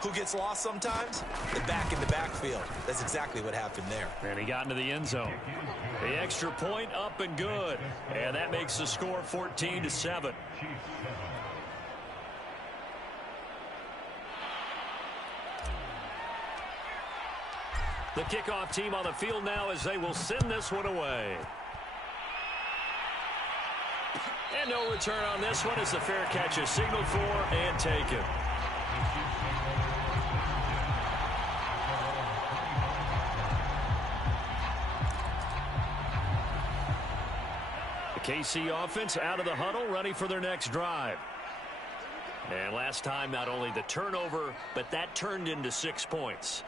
who gets lost sometimes? The back in the backfield. That's exactly what happened there. And he got into the end zone. The extra point up and good. And that makes the score 14-7. The kickoff team on the field now as they will send this one away. And no return on this one as the fair catch is signaled for and taken. The KC offense out of the huddle, ready for their next drive. And last time, not only the turnover, but that turned into 6 points.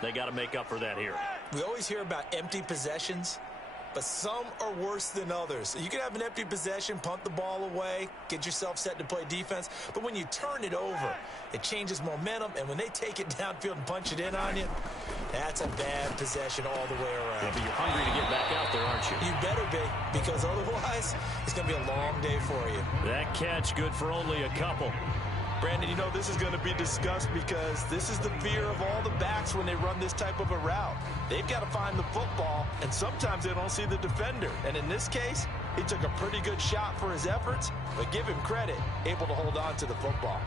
They got to make up for that here. We always hear about empty possessions, but some are worse than others. You can have an empty possession, punt the ball away, get yourself set to play defense, but when you turn it over, it changes momentum, and when they take it downfield and punch it in on you, that's a bad possession all the way around. Yeah, but you're hungry to get back out there, aren't you? You better be, because otherwise, it's going to be a long day for you. That catch good for only a couple. Brandon, you know, this is going to be discussed because this is the fear of all the backs when they run this type of a route. They've got to find the football, and sometimes they don't see the defender. And in this case, he took a pretty good shot for his efforts, but give him credit, able to hold on to the football.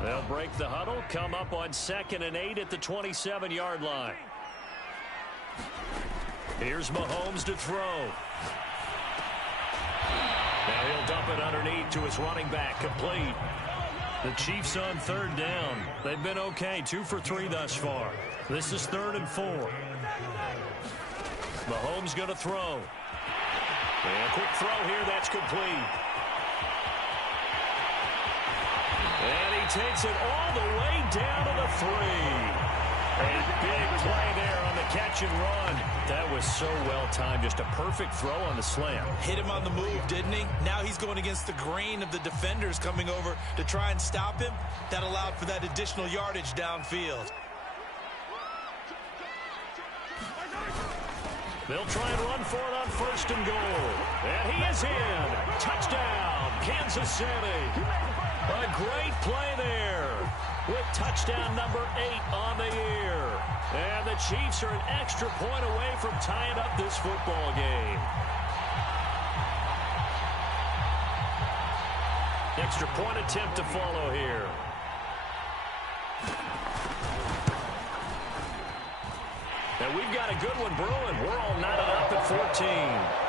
They'll break the huddle, come up on 2nd and 8 at the 27-yard line. Here's Mahomes to throw. Now he'll dump it underneath to his running back, complete. The Chiefs on 3rd down. They've been okay, 2 for 3 thus far. This is 3rd and 4. Mahomes going to throw. And a quick throw here, that's complete. And he takes it all the way down to the 3. A big play there on the catch and run. That was so well timed. Just a perfect throw on the slam. Hit him on the move, didn't he? Now he's going against the grain of the defenders coming over to try and stop him. That allowed for that additional yardage downfield. They'll try and run for it on 1st and goal. And he is in. Touchdown, Kansas City. A great play there with touchdown number 8 on the year. And the Chiefs are an extra point away from tying up this football game. Extra point attempt to follow here. And we've got a good one brewing. We're all knotted up at 14.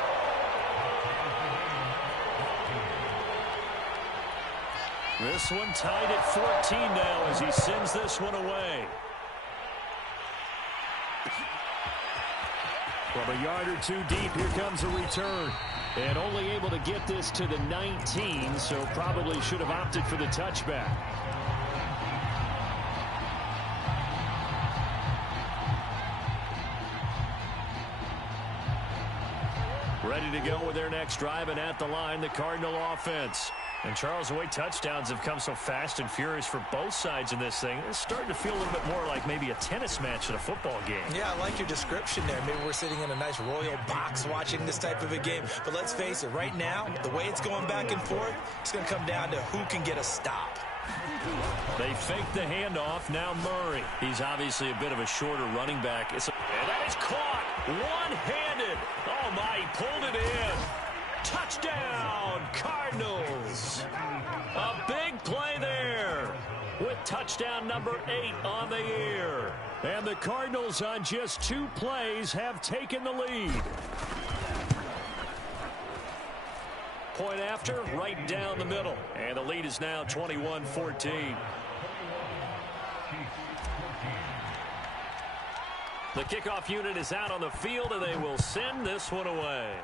This one tied at 14 now as he sends this one away. From a yard or 2 deep, here comes a return. And only able to get this to the 19, so probably should have opted for the touchback. Ready to go with their next drive, and at the line, the Cardinal offense. And Charles, the way touchdowns have come so fast and furious for both sides in this thing, it's starting to feel a little bit more like maybe a tennis match than a football game. Yeah, I like your description there. Maybe we're sitting in a nice royal box watching this type of a game. But let's face it, right now, the way it's going back and forth, it's going to come down to who can get a stop. They fake the handoff. Now Murray. He's obviously a bit of a shorter running back. And that is caught one-handed. Oh, my, he pulled it in. Touchdown, Cardinals. A big play there with touchdown number 8 on the year. And the Cardinals on just 2 plays have taken the lead. Point after, right down the middle. And the lead is now 21-14. The kickoff unit is out on the field, and they will send this one away.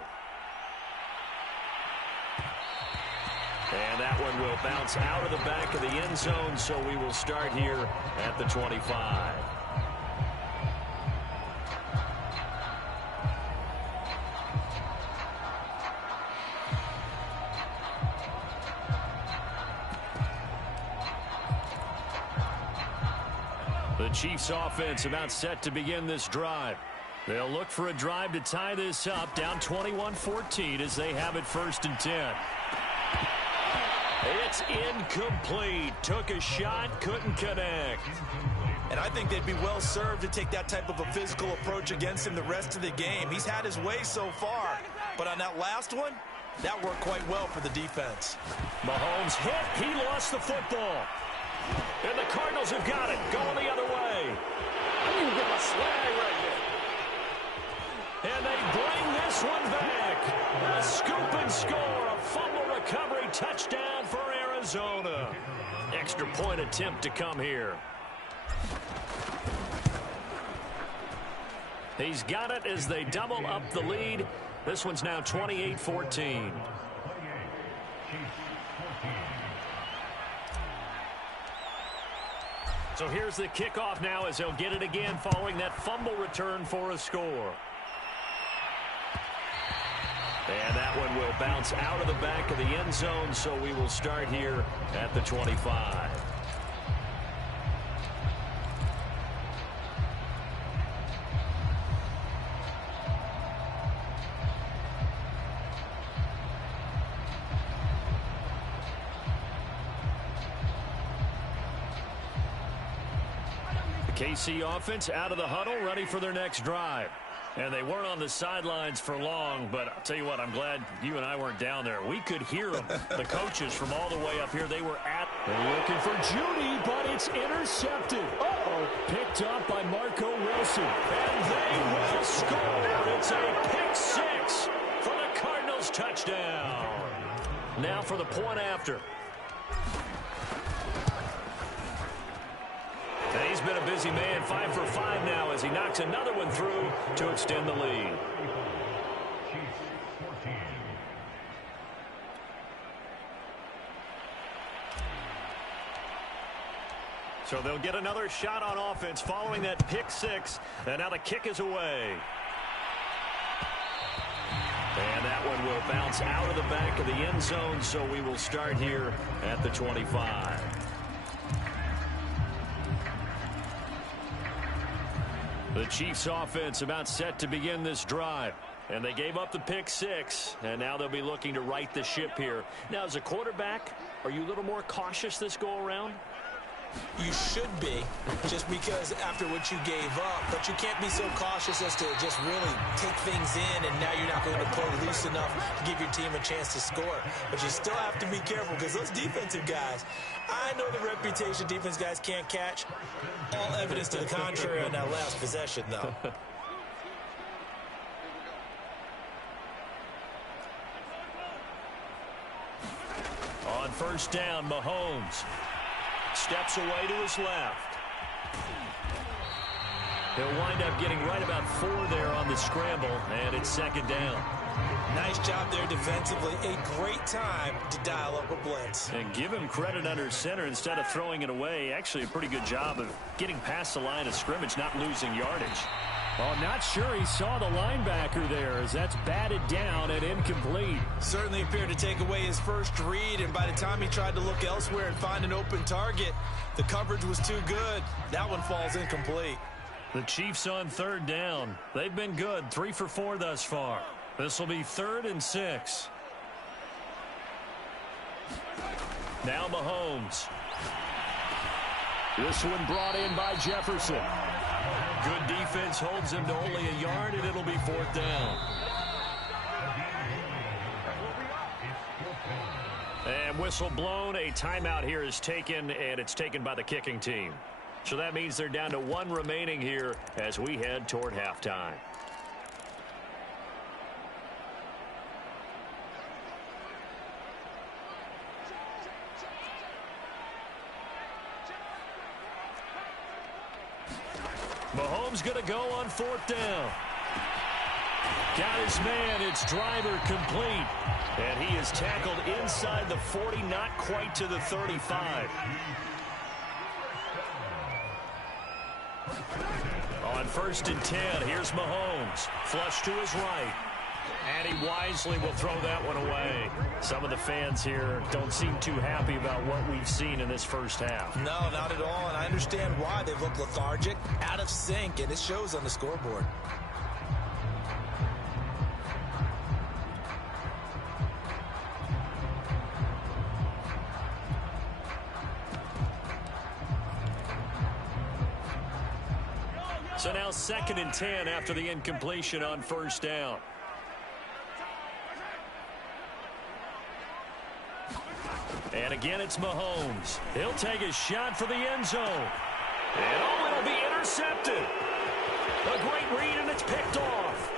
And that one will bounce out of the back of the end zone, so we will start here at the 25. The Chiefs offense about set to begin this drive. They'll look for a drive to tie this up, down 21-14 as they have it 1st and 10. It's incomplete. Took a shot, couldn't connect. And I think they'd be well served to take that type of a physical approach against him the rest of the game. He's had his way so far, but on that last one, that worked quite well for the defense. Mahomes hit. He lost the football. And the Cardinals have got it. Going the other way. You get a swag right there. And they bring this one back. A scoop and score. A fumble recovery touchdown for Arizona. Extra point attempt to come here. He's got it as they double up the lead. This one's now 28-14. So here's the kickoff now as they'll get it again following that fumble return for a score. And that one will bounce out of the back of the end zone, so we will start here at the 25. KC offense out of the huddle, ready for their next drive. And they weren't on the sidelines for long, but I'll tell you what, I'm glad you and I weren't down there. We could hear them. The coaches from all the way up here, they were at. They're looking for Judy, but it's intercepted. Uh-oh. Picked up by Marco Wilson. And they will score. It's a pick six for the Cardinals touchdown. Now for the point after. And he's been a busy man, 5 for 5 now as he knocks another one through to extend the lead. So they'll get another shot on offense following that pick six, and now the kick is away. And that one will bounce out of the back of the end zone, so we will start here at the 25. The Chiefs offense about set to begin this drive. And they gave up the pick six, and now they'll be looking to right the ship here. Now, as a quarterback, are you a little more cautious this go-around? You should be, just because after what you gave up, but you can't be so cautious as to just really take things in, and now you're not going to play loose enough to give your team a chance to score. But you still have to be careful because those defensive guys, I know the reputation defense guys can't catch. All evidence to the contrary on that last possession, though. On first down, Mahomes steps away to his left. He'll wind up getting right about 4 there on the scramble, and it's second down. Nice job there defensively. A great time to dial up a blitz. And give him credit under center instead of throwing it away. Actually, a pretty good job of getting past the line of scrimmage, not losing yardage. Well, I'm not sure he saw the linebacker there as that's batted down and incomplete. Certainly appeared to take away his first read, and by the time he tried to look elsewhere and find an open target, the coverage was too good. That one falls incomplete. The Chiefs on third down. They've been good, 3 for 4 thus far. This will be 3rd and 6. Now Mahomes. This one brought in by Jefferson. Good defense holds him to only a yard, and it'll be 4th down. And whistle blown. A timeout here is taken, and it's taken by the kicking team. So that means they're down to 1 remaining here as we head toward halftime. Mahomes going to go on 4th down. Got his man. It's driver complete. And he is tackled inside the 40, not quite to the 35. On 1st and 10, here's Mahomes. Flush to his right. And he wisely will throw that one away. Some of the fans here don't seem too happy about what we've seen in this first half. No, not at all, and I understand why. They look lethargic, out of sync, and it shows on the scoreboard. So now 2nd and 10 after the incompletion on first down. And again, it's Mahomes. He'll take a shot for the end zone. And it'll be intercepted. A great read, and it's picked off.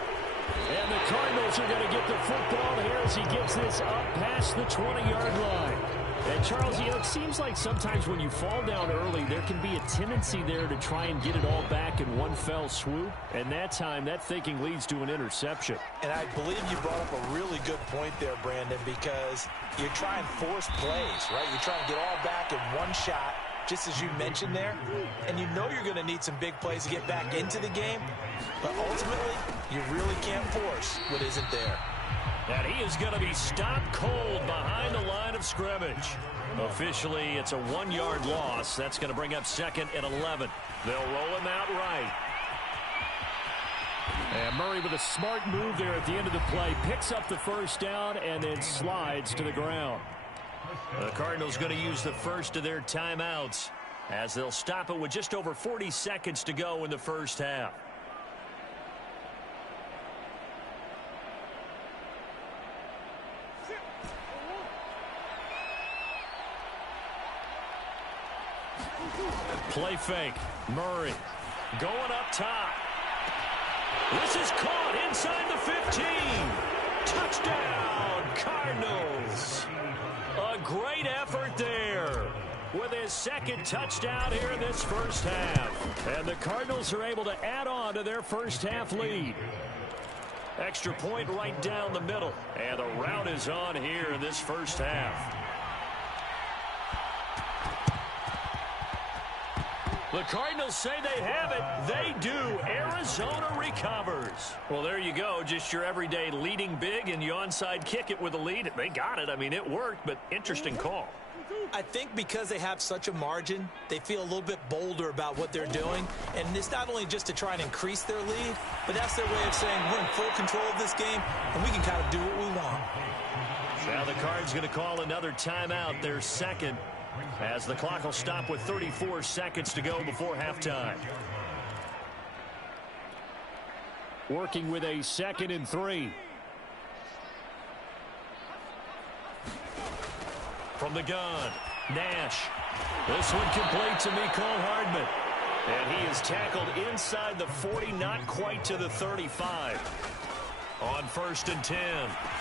And the Cardinals are going to get the football here as he gets this up past the 20-yard line. And, Charles, you know, it seems like sometimes when you fall down early, there can be a tendency there to try and get it all back in one fell swoop. And that time, that thinking leads to an interception. And I believe you brought up a really good point there, Brandon, because you're trying to force plays, right? You're trying to get all back in one shot, just as you mentioned there. And you know you're going to need some big plays to get back into the game. But ultimately, you really can't force what isn't there. And he is going to be stopped cold behind the line of scrimmage. Officially, it's a 1-yard loss. That's going to bring up 2nd and 11. They'll roll him out right. And Murray with a smart move there at the end of the play. Picks up the first down and then slides to the ground. The Cardinals going to use the first of their timeouts as they'll stop it with just over 40 seconds to go in the first half. Play fake. Murray going up top. This is caught inside the 15. Touchdown, Cardinals. A great effort there with his 2nd touchdown here in this first half. And the Cardinals are able to add on to their first half lead. Extra point right down the middle. And the route is on here in this first half. The Cardinals say they have it. They do. Arizona recovers. Well, there you go. Just your everyday leading big, and you onside kick it with a lead. They got it. I mean, it worked, but interesting call. I think because they have such a margin, they feel a little bit bolder about what they're doing. And it's not only just to try and increase their lead, but that's their way of saying we're in full control of this game, and we can kind of do what we want. Now the Cards going to call another timeout, their 2nd, as the clock will stop with 34 seconds to go before halftime. Working with a 2nd and 3. From the gun, Nash. This one complete to Mecole Hardman. And he is tackled inside the 40, not quite to the 35. On 1st and 10,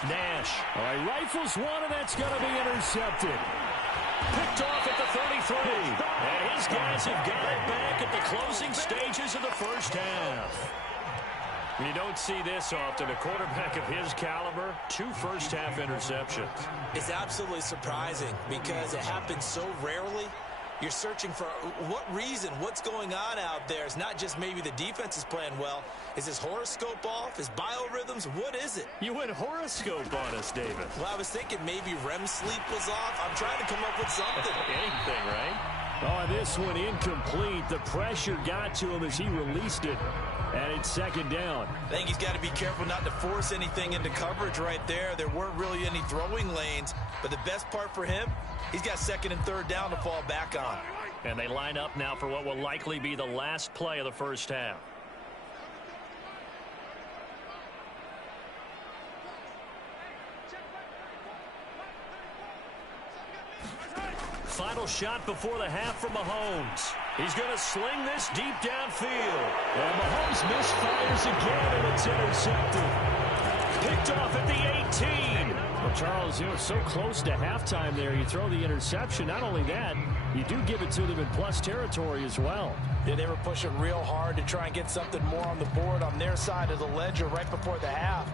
Nash. All right, rifles one, and that's going to be intercepted. Picked off at the 33. And his guys have got it back at the closing stages of the first half. You don't see this often. A quarterback of his caliber, 2 first-half interceptions. It's absolutely surprising because it happens so rarely. You're searching for what reason, what's going on out there. It's not just maybe the defense is playing well. Is his horoscope off? His biorhythms? What is it? You went horoscope on us, David. Well, I was thinking maybe REM sleep was off. I'm trying to come up with something. Anything, right? Oh, this one incomplete. The pressure got to him as he released it. And it's 2nd down. I think he's got to be careful not to force anything into coverage right there. There weren't really any throwing lanes. But the best part for him, he's got 2nd and 3rd down to fall back on. And they line up now for what will likely be the last play of the first half. Final shot before the half for Mahomes. He's going to sling this deep downfield. And Mahomes misfires again, and it's intercepted. Picked off at the 18. Well, Charles, you know, so close to halftime there. You throw the interception. Not only that, you do give it to them in plus territory as well. Yeah, they were pushing real hard to try and get something more on the board on their side of the ledger right before the half.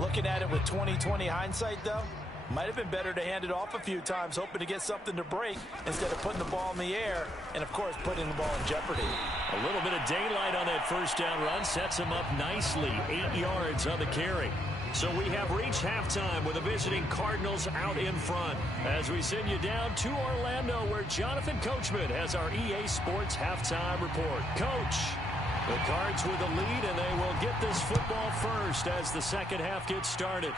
Looking at it with 20/20 hindsight, though, might have been better to hand it off a few times, hoping to get something to break instead of putting the ball in the air and, of course, putting the ball in jeopardy. A little bit of daylight on that first down run sets him up nicely. 8 yards on the carry. So we have reached halftime with the visiting Cardinals out in front as we send you down to Orlando where Jonathan Coachman has our EA Sports halftime report. Coach, the Cards with the lead, and they will get this football first as the second half gets started.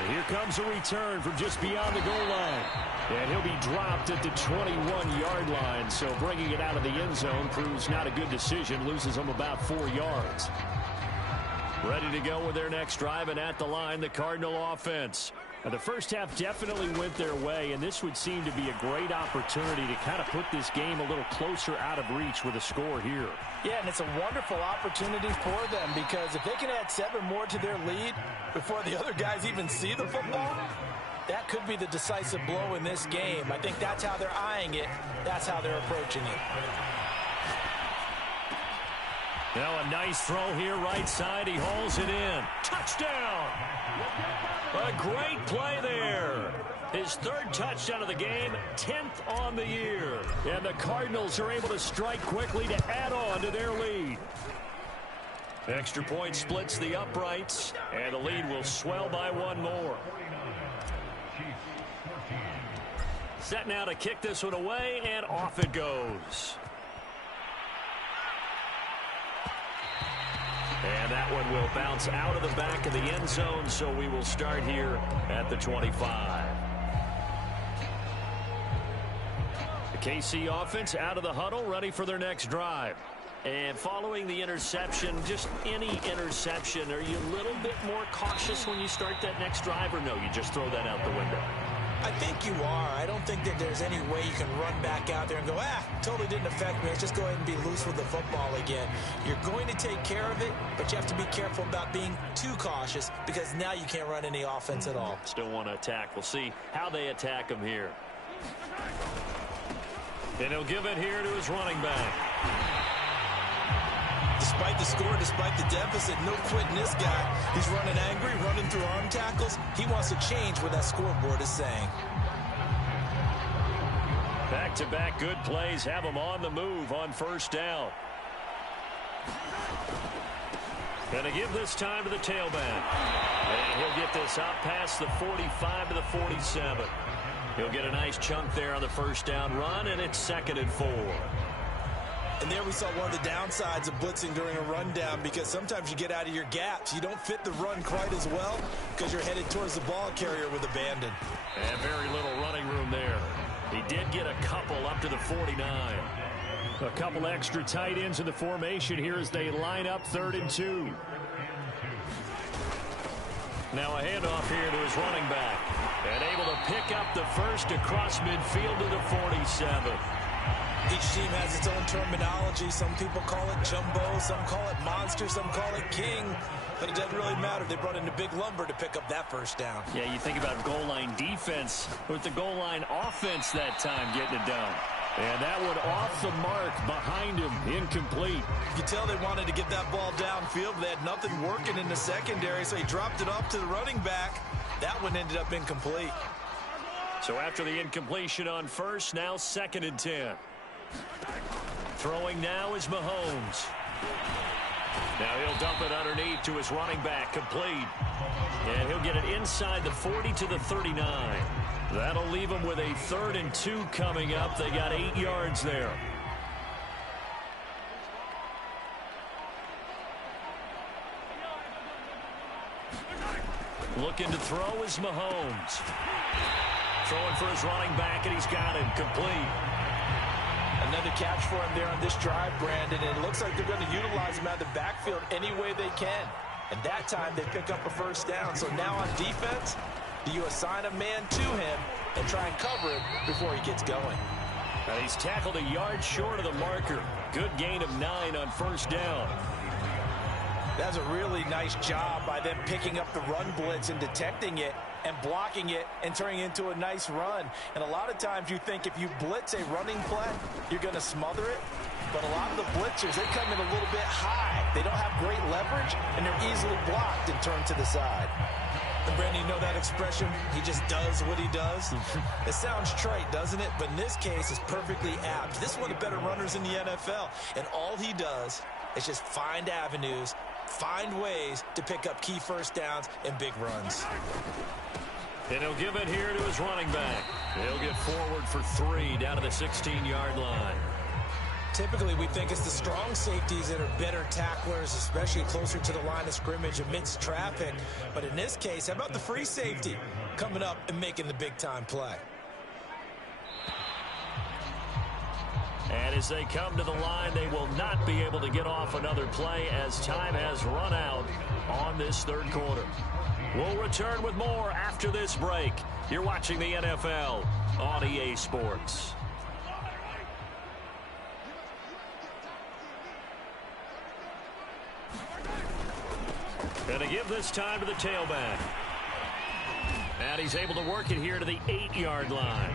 And here comes a return from just beyond the goal line. And he'll be dropped at the 21-yard line. So bringing it out of the end zone proves not a good decision. Loses them about 4 yards. Ready to go with their next drive, and at the line, the Cardinal offense. Now, the first half definitely went their way, and this would seem to be a great opportunity to kind of put this game a little closer out of reach with a score here. Yeah, and it's a wonderful opportunity for them, because if they can add 7 more to their lead before the other guys even see the football, that could be the decisive blow in this game. I think that's how they're eyeing it. That's how they're approaching it. Now a nice throw here, right side. He hauls it in. Touchdown! A great play there. His 3rd touchdown of the game, 10th on the year. And the Cardinals are able to strike quickly to add on to their lead. Extra point splits the uprights, and the lead will swell by 1 more. Set now to kick this one away, and off it goes. And that one will bounce out of the back of the end zone, so we will start here at the 25. The KC offense out of the huddle, ready for their next drive. And following the interception, just any interception, are you a little bit more cautious when you start that next drive, or no, you just throw that out the window? I think you are. I don't think that there's any way you can run back out there and go, totally didn't affect me. Let's just go ahead and be loose with the football again. You're going to take care of it, but you have to be careful about being too cautious, because now you can't run any offense at all. Still want to attack. We'll see how they attack him here. And he'll give it here to his running back. Despite the score, despite the deficit, no quitting this guy. He's running angry, running through arm tackles. He wants to change what that scoreboard is saying. Back-to-back good plays have him on the move on 1st down. And to give this time to the tailback. And he'll get this out past the 45 to the 47. He'll get a nice chunk there on the 1st down run, and it's 2nd and 4. And there we saw one of the downsides of blitzing during a rundown, because sometimes you get out of your gaps. You don't fit the run quite as well because you're headed towards the ball carrier with abandon. And very little running room there. He did get a couple up to the 49. A couple extra tight ends in the formation here as they line up 3rd and 2. Now a handoff here to his running back. And able to pick up the first across midfield to the 47. Each team has its own terminology. Some people call it jumbo, some call it monster, some call it king. But it doesn't really matter. They brought in a big lumber to pick up that 1st down. Yeah, you think about goal line defense with the goal line offense that time getting it done. And that one off the mark behind him, incomplete. You can tell they wanted to get that ball downfield, but they had nothing working in the secondary, so he dropped it off to the running back. That one ended up incomplete. So after the incompletion on 1st, now 2nd and 10. Throwing now is Mahomes. Now he'll dump it underneath to his running back, complete. And he'll get it inside the 40 to the 39. That'll leave him with a 3rd and 2 coming up. They got 8 yards there. Looking to throw is Mahomes. Throwing for his running back, and he's got it complete. Another catch for him there on this drive, Brandon. And it looks like they're going to utilize him out of the backfield any way they can. And that time they pick up a 1st down. So now on defense, do you assign a man to him and try and cover him before he gets going? Now he's tackled a yard short of the marker. Good gain of 9 on 1st down. That's a really nice job by them picking up the run blitz and detecting it and blocking it and turning it into a nice run. And a lot of times you think if you blitz a running play, you're going to smother it. But a lot of the blitzers, they come in a little bit high. They don't have great leverage, and they're easily blocked and turned to the side. And Brandon, you know that expression? He just does what he does. It sounds trite, doesn't it? But in this case, it's perfectly apt. This is one of the better runners in the NFL. And all he does is just find avenues, find ways to pick up key 1st downs and big runs. And he'll give it here to his running back. He'll get forward for 3 down to the 16-yard line. Typically, we think it's the strong safeties that are better tacklers, especially closer to the line of scrimmage amidst traffic. But in this case, how about the free safety coming up and making the big-time play? And as they come to the line, they will not be able to get off another play as time has run out on this third quarter. We'll return with more after this break. You're watching the NFL on EA Sports. And to give this time to the tailback. And he's able to work it here to the 8-yard line.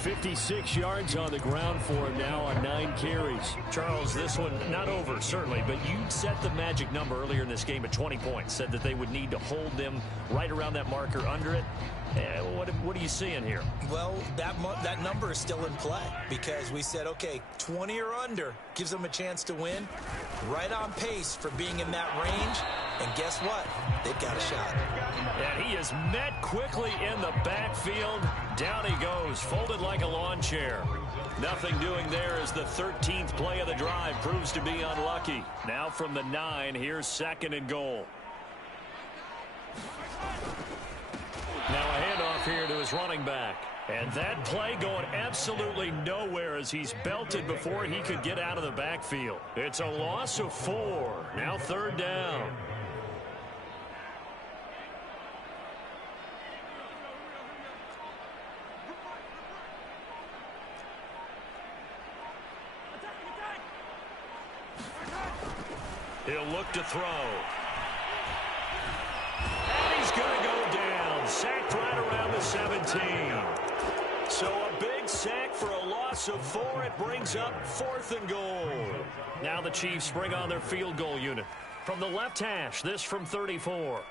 56 yards on the ground for him now on 9 carries. Charles, this one not over, certainly, but you set the magic number earlier in this game at 20 points. Said that they would need to hold them right around that marker under it. What are you seeing here? Well, that number is still in play because we said, okay, 20 or under gives them a chance to win. Right on pace for being in that range. And guess what? They've got a shot. And he is met quickly in the backfield. Down he goes, folded like a lawn chair. Nothing doing there as the 13th play of the drive proves to be unlucky. Now from the 9, here's 2nd and goal. Now a handoff here to his running back. And that play going absolutely nowhere as he's belted before he could get out of the backfield. It's a loss of 4. Now 3rd down. He'll look to throw. And he's going to go down. Sacked right around the 17. So a big sack for a loss of 4. It brings up 4th and goal. Now the Chiefs bring on their field goal unit. From the left hash, this from 34.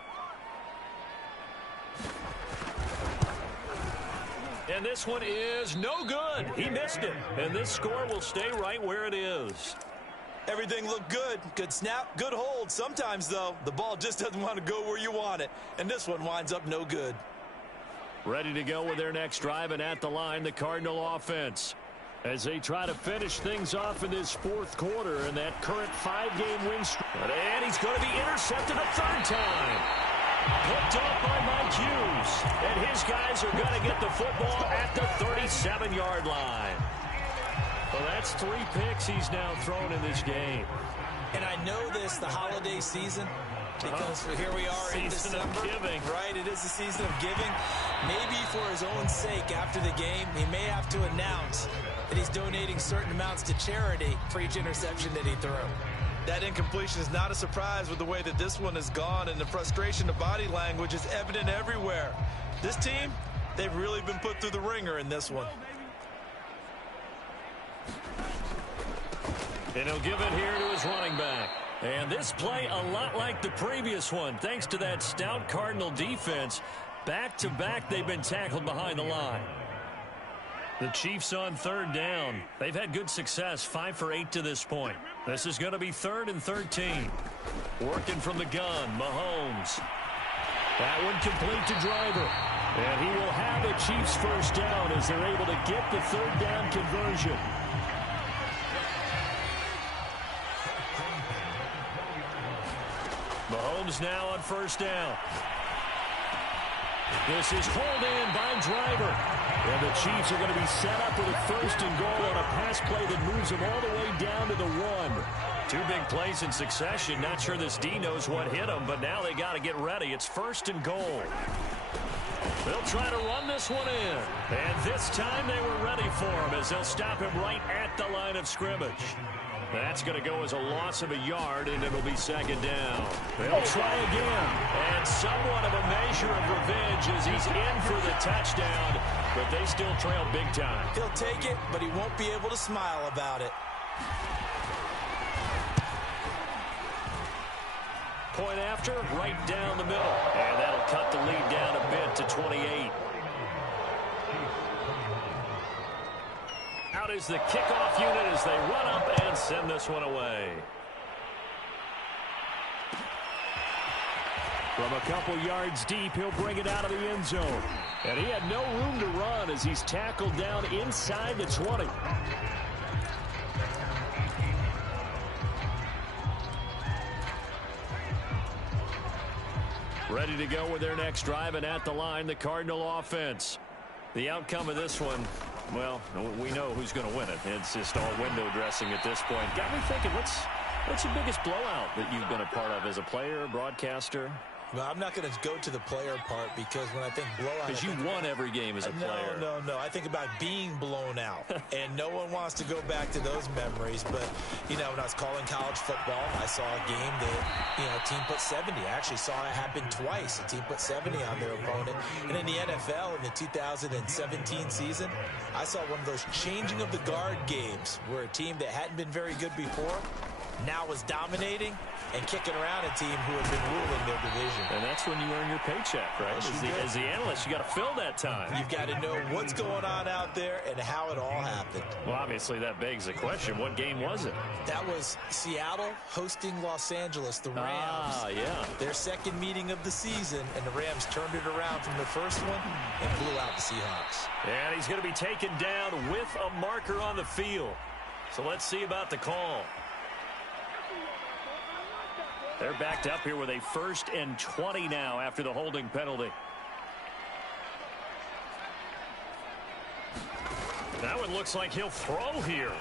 And this one is no good. He missed it. And this score will stay right where it is. Everything looked good. Good snap, good hold. Sometimes, though, the ball just doesn't want to go where you want it. And this one winds up no good. Ready to go with their next drive, and at the line, the Cardinal offense. As they try to finish things off in this 4th quarter in that current 5-game win streak. And he's going to be intercepted a 3rd time. Picked off by Mike Hughes. And his guys are going to get the football at the 37-yard line. Well, that's 3 picks he's now thrown in this game. And I know this, the holiday season, because here we are in December. Season of giving. Right, it is the season of giving. Maybe for his own sake after the game, he may have to announce that he's donating certain amounts to charity for each interception that he threw. That incompletion is not a surprise with the way that this one has gone, and the frustration of body language is evident everywhere. This team, they've really been put through the ringer in this one. And he'll give it here to his running back. And this play a lot like the previous one. Thanks to that stout Cardinal defense, back-to-back they've been tackled behind the line. The Chiefs on 3rd down. They've had good success, 5 for 8 to this point. This is going to be 3rd and 13. Working from the gun, Mahomes. That one complete to Driver. And he will have the Chiefs first down as they're able to get the 3rd down conversion. Mahomes now on 1st down. This is hauled in by Driver. And the Chiefs are going to be set up with a 1st and goal on a pass play that moves them all the way down to the 1. 2 big plays in succession. Not sure this D knows what hit him, but now they got to get ready. It's 1st and goal. They'll try to run this one in. And this time they were ready for him as they'll stop him right at the line of scrimmage. That's going to go as a loss of a yard, and it'll be 2nd down. They'll try again. And somewhat of a measure of revenge as he's in for the touchdown, but they still trail big time. He'll take it, but he won't be able to smile about it. Point after, right down the middle. And that'll cut the lead down a bit to 28. Out is the kickoff unit as they run up and send this one away. From a couple yards deep, he'll bring it out of the end zone. And he had no room to run as he's tackled down inside the 20. Ready to go with their next drive, and at the line, the Cardinal offense. The outcome of this one, well, we know who's going to win it. It's just all window dressing at this point. Got me thinking, what's the biggest blowout that you've been a part of as a player, broadcaster? Well, I'm not going to go to the player part because when I think blowout... Because you won every game as a player. No. I think about being blown out. And no one wants to go back to those memories. But, you know, when I was calling college football, I saw a game that, you know, a team put 70. I actually saw it happen twice. A team put 70 on their opponent. And in the NFL, in the 2017 season, I saw one of those changing of the guard games where a team that hadn't been very good before now was dominating and kicking around a team who had been ruling their division. And that's when you earn your paycheck, right? As the analyst, you got to fill that time. You've got to know what's going on out there and how it all happened. Well, obviously, that begs the question. What game was it? That was Seattle hosting Los Angeles, the Rams. Ah, yeah. Their second meeting of the season, and the Rams turned it around from the first one and blew out the Seahawks. And he's going to be taken down with a marker on the field. So let's see about the call. They're backed up here with a 1st and 20 now after the holding penalty. That one looks like he'll throw here.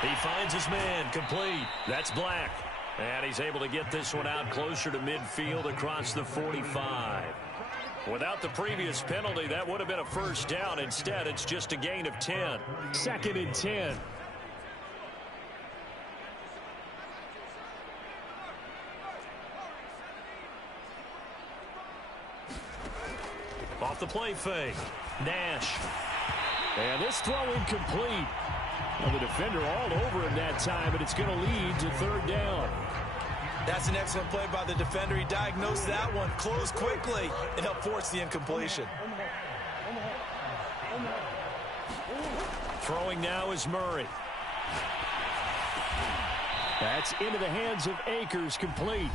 He finds his man, complete. That's Black. And he's able to get this one out closer to midfield across the 45. Without the previous penalty, that would have been a first down. Instead, it's just a gain of 10. 2nd and 10. Off the play fake. Nash. And this throw incomplete. Well, the defender all over him that time, but it's going to lead to 3rd down. That's an excellent play by the defender. He diagnosed that one, closed quickly, and helped force the incompletion. Throwing now is Murray. That's into the hands of Akers, complete.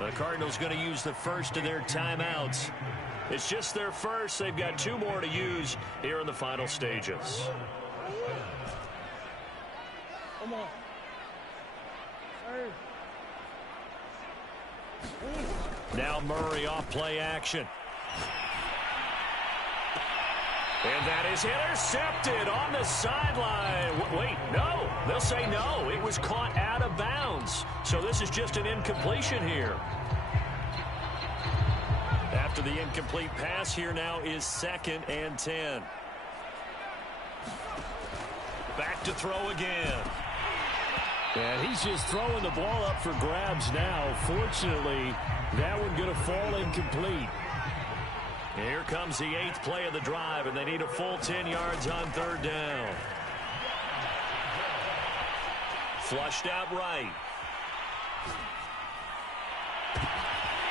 The Cardinals going to use the first of their timeouts. It's just their first. They've got 2 more to use here in the final stages. Come on. Now Murray off play action. And that is intercepted on the sideline. Wait, no. They'll say no. It was caught out of bounds. So this is just an incompletion here. After the incomplete pass, here now is 2nd and 10. Back to throw again. And he's just throwing the ball up for grabs now. Fortunately, that one going to fall incomplete. Here comes the 8th play of the drive, and they need a full 10 yards on 3rd down. Flushed out right.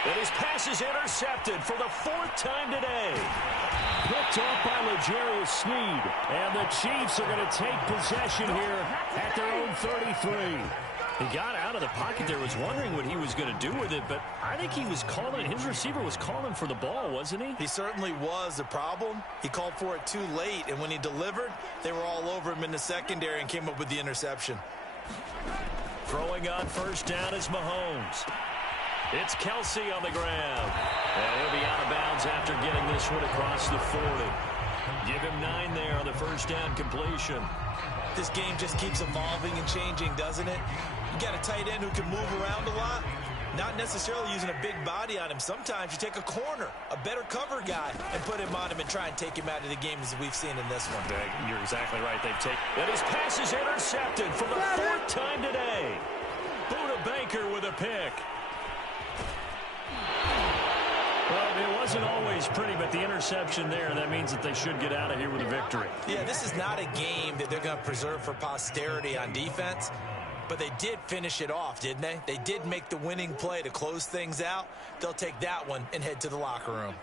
And his pass is intercepted for the 4th time today. Picked off by L'Jarius Sneed. And the Chiefs are going to take possession here at their own 33. He got out of the pocket there, was wondering what he was going to do with it, but I think he was calling, his receiver was calling for the ball, wasn't he? He certainly was. The problem, he called for it too late, and when he delivered, they were all over him in the secondary and came up with the interception. Throwing on 1st down is Mahomes. It's Kelsey on the ground. And he'll be out of bounds after getting this one across the 40. Give him 9 there on the 1st down completion. This game just keeps evolving and changing, doesn't it? You got a tight end who can move around a lot, not necessarily using a big body on him. Sometimes you take a corner, a better cover guy, and put him on him and try and take him out of the game as we've seen in this one. You're exactly right. And his pass is intercepted for the 4th time today. Buda Baker with a pick. Well, it wasn't always pretty, but the interception there, that means that they should get out of here with a victory. Yeah, this is not a game that they're going to preserve for posterity on defense, but they did finish it off, didn't they? They did make the winning play to close things out. They'll take that one and head to the locker room.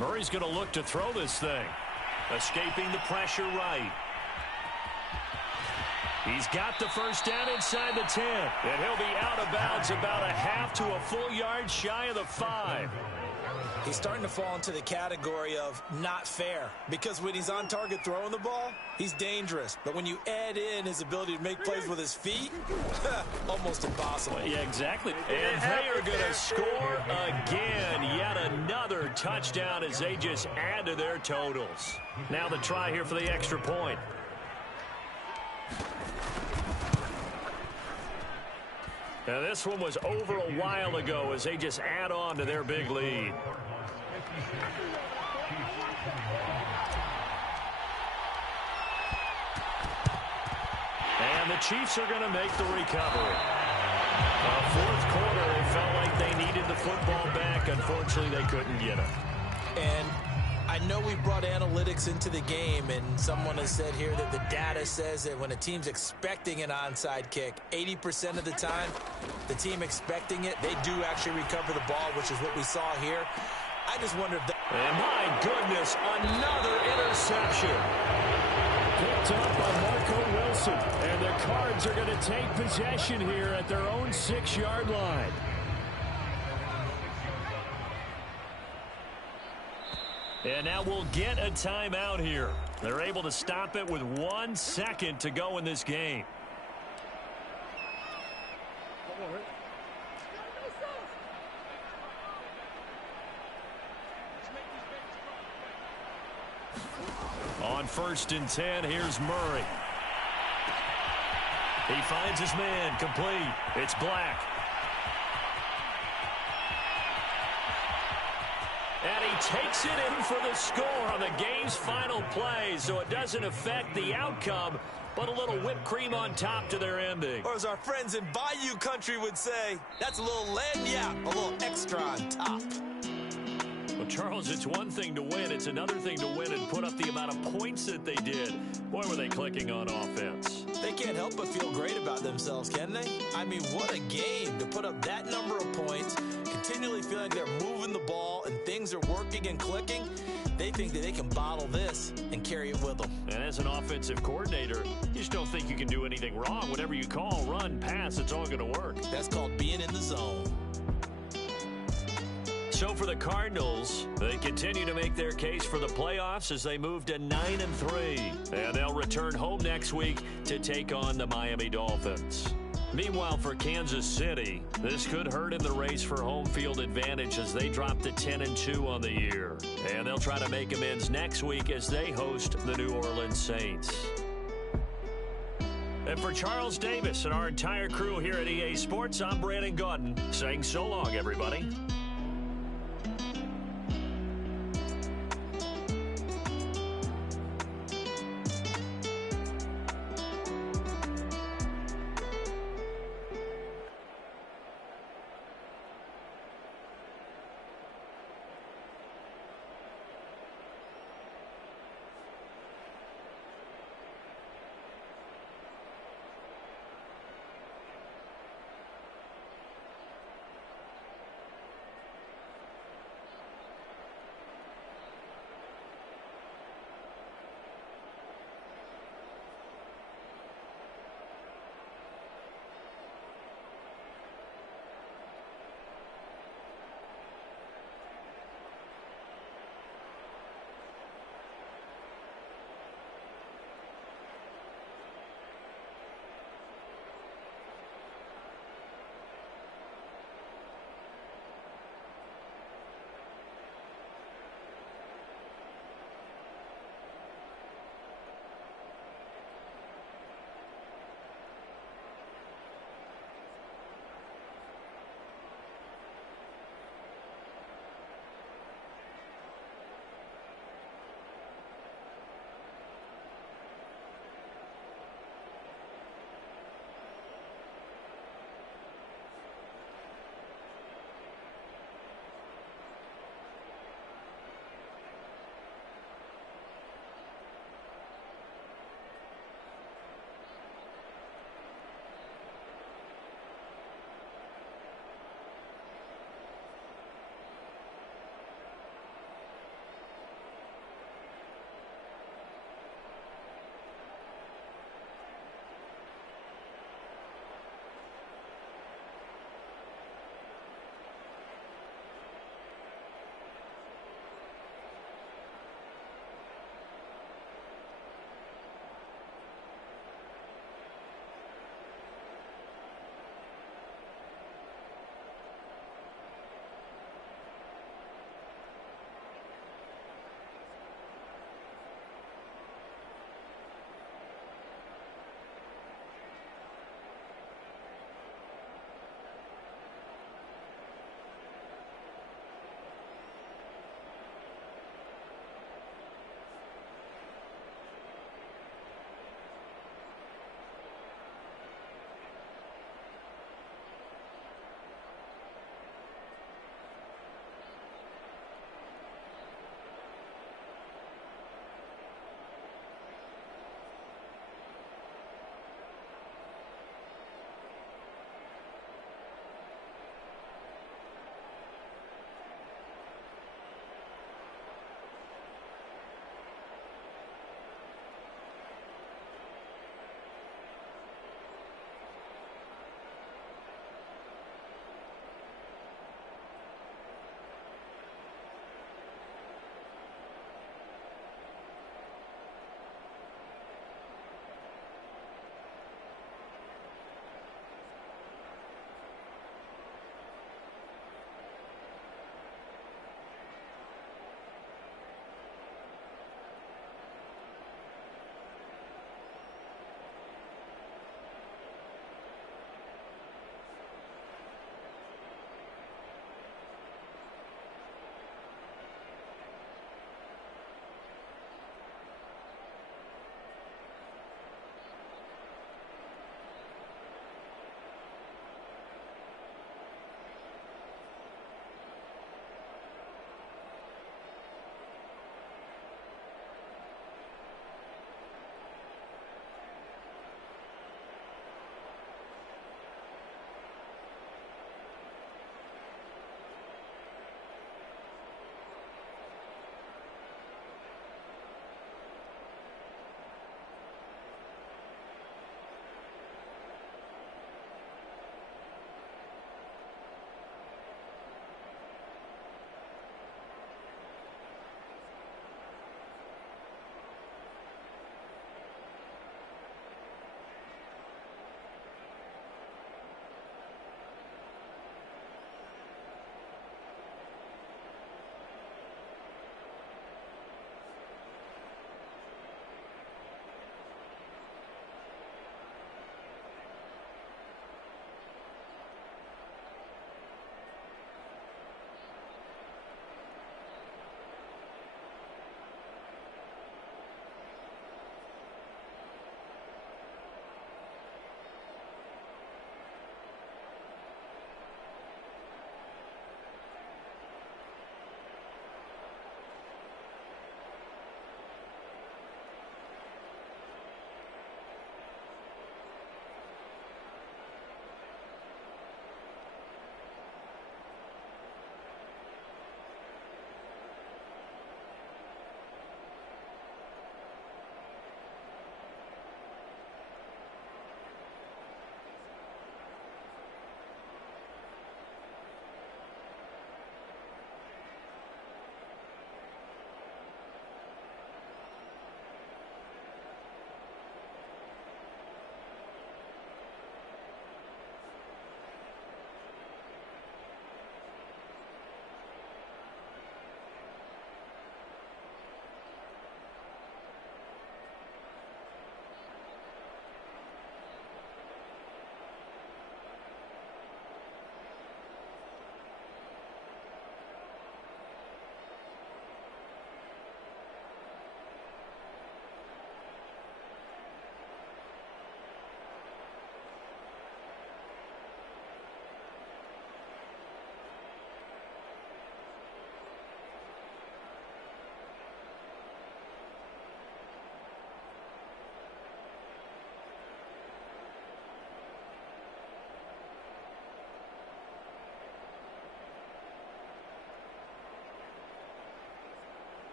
Murray's going to look to throw this thing. Escaping the pressure right. He's got the 1st down inside the 10. And he'll be out of bounds about a half to a full yard shy of the 5. He's starting to fall into the category of not fair, because when he's on target throwing the ball, he's dangerous. But when you add in his ability to make plays with his feet, almost impossible. Yeah, exactly. And they are going to score again. Yet another touchdown as they just add to their totals. Now the try here for the extra point. Now this one was over a while ago as they just add on to their big lead. And the Chiefs are going to make the recovery. Fourth quarter, they felt like they needed the football back. Unfortunately, they couldn't get it. And I know we brought analytics into the game, and someone has said here that the data says that when a team's expecting an onside kick, 80% of the time, the team expecting it, they do actually recover the ball, which is what we saw here. I just wonder if that... And my goodness, another interception. Picked up by Marco Wilson. And the Cards are going to take possession here at their own 6-yard line. And now we'll get a timeout here. They're able to stop it with 1 second to go in this game. On 1st and 10, here's Murray. He finds his man, complete. It's Black. And he takes it in for the score on the game's final play, so it doesn't affect the outcome, but a little whipped cream on top to their ending. Or as our friends in Bayou Country would say, that's a little lagniappe, a little extra on top. Well, Charles, it's one thing to win. It's another thing to win and put up the amount of points that they did. Boy, were they clicking on offense. They can't help but feel great about themselves, can they? I mean, what a game to put up that number of points, continually feeling they're moving the ball and things are working and clicking. They think that they can bottle this and carry it with them. And as an offensive coordinator, you just don't think you can do anything wrong. Whatever you call, run, pass, it's all going to work. That's called being in the zone. So for the Cardinals, they continue to make their case for the playoffs as they move to 9-3. And they'll return home next week to take on the Miami Dolphins. Meanwhile, for Kansas City, this could hurt in the race for home field advantage as they drop to 10-2 on the year. And they'll try to make amends next week as they host the New Orleans Saints. And for Charles Davis and our entire crew here at EA Sports, I'm Brandon Gaudin saying so long, everybody.